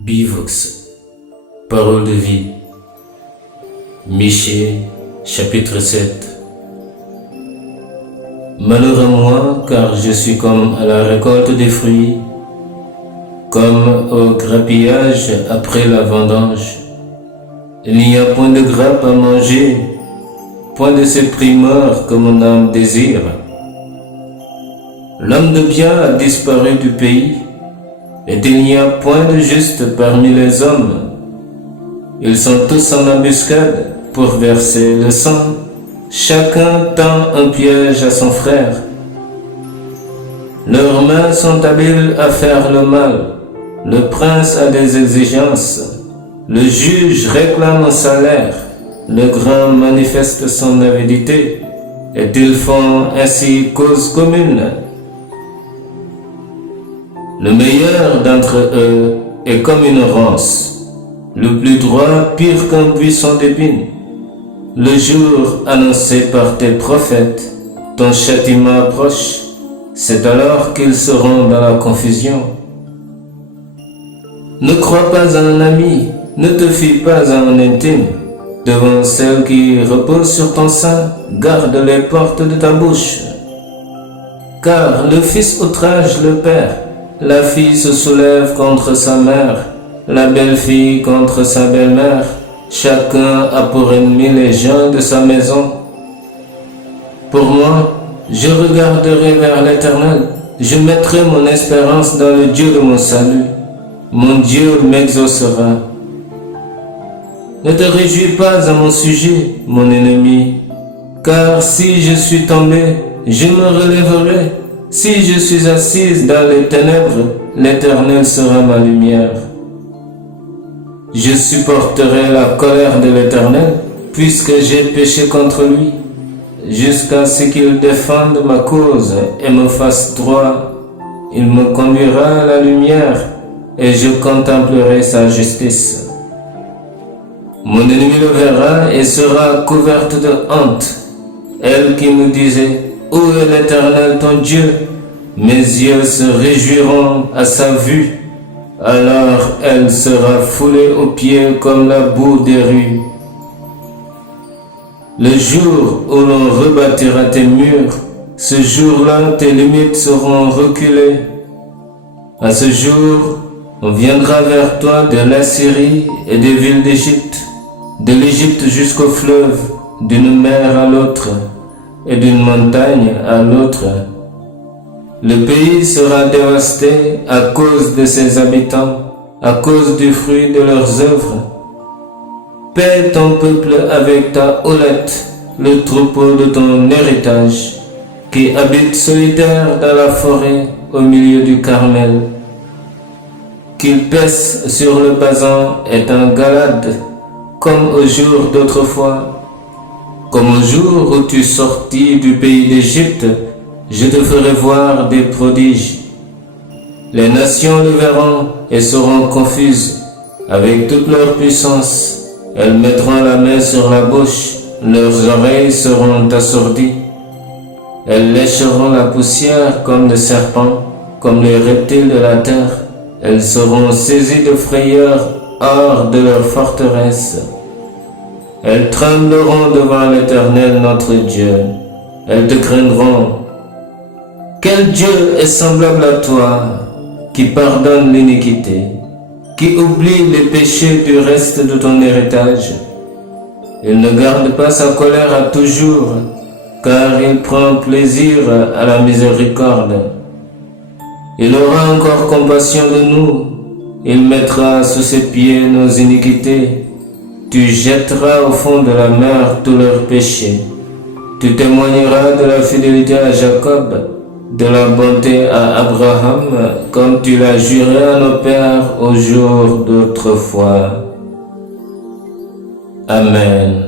Bivox, parole de vie. Michée, chapitre 7. Malheur à moi, car je suis comme à la récolte des fruits, comme au grappillage après la vendange. Il n'y a point de grappe à manger, point de ces primeurs que mon âme désire. L'homme de bien a disparu du pays, et il n'y a point de juste parmi les hommes. Ils sont tous en embuscade pour verser le sang. Chacun tend un piège à son frère. Leurs mains sont habiles à faire le mal. Le prince a des exigences. Le juge réclame un salaire. Le grand manifeste son avidité. Et ils font ainsi cause commune. Le meilleur d'entre eux est comme une ronce, le plus droit pire qu'un buisson d'épines. Le jour annoncé par tes prophètes, ton châtiment approche, c'est alors qu'ils seront dans la confusion. Ne crois pas à un ami, ne te fie pas à un intime. Devant celle qui repose sur ton sein, garde les portes de ta bouche. Car le fils outrage le père. La fille se soulève contre sa mère, la belle-fille contre sa belle-mère. Chacun a pour ennemi les gens de sa maison. Pour moi, je regarderai vers l'Éternel. Je mettrai mon espérance dans le Dieu de mon salut. Mon Dieu m'exaucera. Ne te réjouis pas à mon sujet, mon ennemi, car si je suis tombé, je me relèverai. Si je suis assise dans les ténèbres, l'Éternel sera ma lumière. Je supporterai la colère de l'Éternel, puisque j'ai péché contre lui, jusqu'à ce qu'il défende ma cause et me fasse droit. Il me conduira à la lumière, et je contemplerai sa justice. Mon ennemi le verra et sera couverte de honte. Elle qui me disait: où est l'Éternel ton Dieu? Mes yeux se réjouiront à sa vue. Alors elle sera foulée aux pieds comme la boue des rues. Le jour où l'on rebâtira tes murs, ce jour-là tes limites seront reculées. À ce jour, on viendra vers toi de l'Assyrie et des villes d'Égypte, de l'Égypte jusqu'au fleuve, d'une mer à l'autre et d'une montagne à l'autre. Le pays sera dévasté à cause de ses habitants, à cause du fruit de leurs œuvres. Paie ton peuple avec ta houlette, le troupeau de ton héritage, qui habite solitaire dans la forêt au milieu du Carmel. Qu'il pèse sur le Basan est en Galade, comme au jour d'autrefois. Comme au jour où tu sortis du pays d'Égypte, je te ferai voir des prodiges. Les nations le verront et seront confuses. Avec toute leur puissance, elles mettront la main sur la bouche, leurs oreilles seront assourdies. Elles lécheront la poussière comme des serpents, comme les reptiles de la terre. Elles seront saisies de frayeur hors de leur forteresse. Elles trembleront devant l'Éternel notre Dieu. Elles te craindront. Quel Dieu est semblable à toi, qui pardonne l'iniquité, qui oublie les péchés du reste de ton héritage? Il ne garde pas sa colère à toujours, car il prend plaisir à la miséricorde. Il aura encore compassion de nous. Il mettra sous ses pieds nos iniquités. Tu jetteras au fond de la mer tous leurs péchés. Tu témoigneras de la fidélité à Jacob, de la bonté à Abraham, comme tu l'as juré à nos pères au jour d'autrefois. Amen.